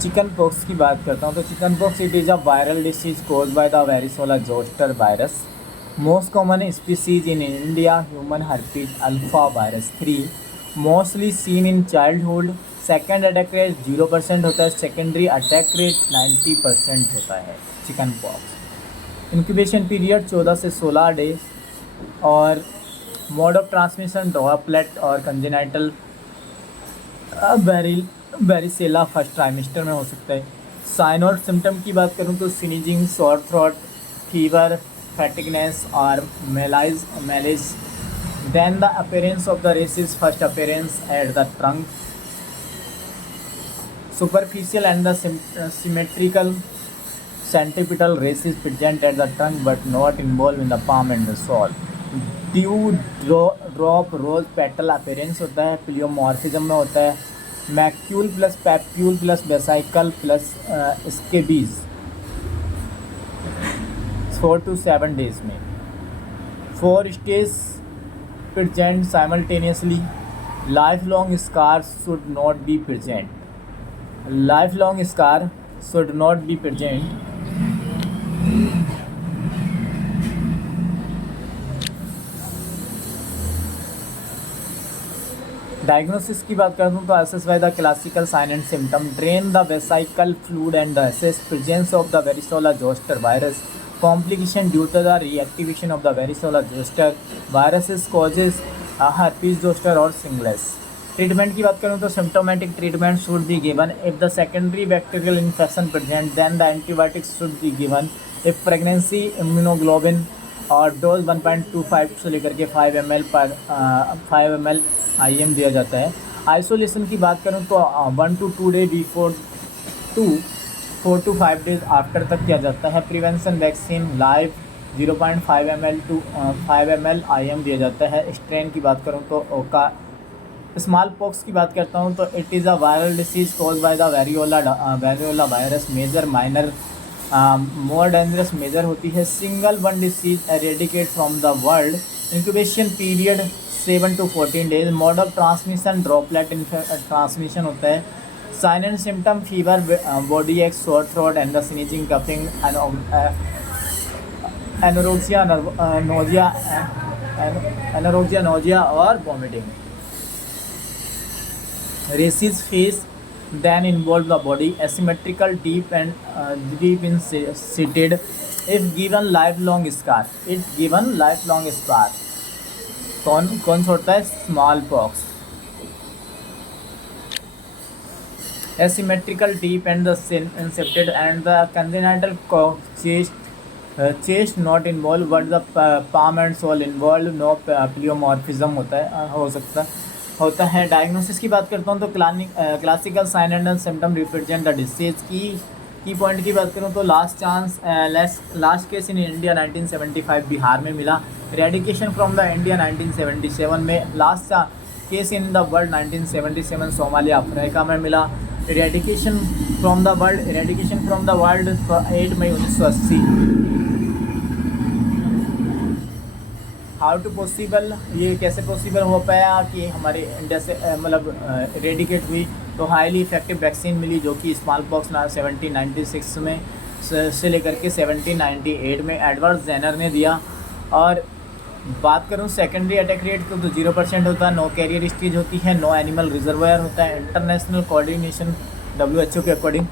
Chicken pox की बात करता हूँ तो chickenpox it is a viral disease caused by the varicella zoster virus. Most common species in India human herpes alpha virus 3, mostly seen in childhood. Second attack rate 0% होता है, secondary attack rate 90% होता है chicken pox. Incubation period 14 से 16 days और mode of transmission droplet और congenital बेरिसेला first trimester में हो सकता है। साइन और सिम्टम की बात करूँ तो sneezing, sore throat, fever, fatigueness और malaise. Then the appearance of the rashes, first appearance at the trunk, superficial and the symmetrical centripetal races present at the trunk but not involved in the palm and the sole. Drop rose petal appearance होता है, pleomorphism में होता है। Macule plus papule plus vesicle plus scabies 4 to 7 days में। 4 stage present simultaneously. Lifelong scars should not be present. Lifelong scar should not be present. Diagnosis की बात करता हूँ तो assess by the classical sign and symptom, drain the vesicle fluid and assess presence of the varicella zoster virus, complication due to the reactivation of the varicella zoster viruses causes herpes zoster और shingles. Treatment की बात करूँ तो symptomatic treatment should be given if the secondary bacterial infection present, then the antibiotics should be given if pregnancy, immunoglobulin और dose 1.25 से लेकर के 5 ml IM दिया जाता है। आइसोलेशन की बात करूँ तो 1 to 2 day before to 4 to 5 days after तक किया जाता है। Prevention vaccine live 0.5 ml to 5 ml IM दिया जाता है। स्ट्रेन की बात करूँ तो ओका। स्मॉल पॉक्स की बात करता हूँ तो it is a viral disease caused by the variola virus, major minor, more dangerous major होती है। Single one disease eradicate from the world. Incubation period 7 to 14 days. Mode of transmission droplet transmission होता है। Sign and symptom fever, body aches, sore throat and the sneezing, coughing, anorexia, nausea और vomiting. Rashes face then involve the body, asymmetrical, deep in seated, if given lifelong scar, कौन सा होता है? Small pox. asymmetrical, deep and the incepted and the congenital chest not involved but the palm and sole involved, no pleomorphism होता है। Diagnosis की बात करता हूँ तो classical sign and symptom represent the disease की पॉइंट की बात करूँ तो last case in India 1975 Bihar में मिला। रेडिकेशन फ्रॉम द इंडिया 1977 में। Last case in the world 1977 Somalia Africa में मिला। रेडिकेशन फ्रॉम द वर्ल्ड 8 मई 1980। हाउ टू पॉसिबल, ये कैसे पॉसिबल हो पाया कि हमारे इंडिया से मतलब रेडिकेट हुई? तो हाईली इफेक्टिव वैक्सीन मिली जो कि स्मॉल पॉक्स 1796 में से लेकर के 1798 में एडवर्ड जेनर ने दिया। और बात करूं सेकेंडरी अटैक रेट तो 0% होता है, नो कैरियर स्टेज होती है, नो एनिमल रिजर्वायर होता है। इंटरनेशनल कोऑर्डिनेशन WHO के अकॉर्डिंग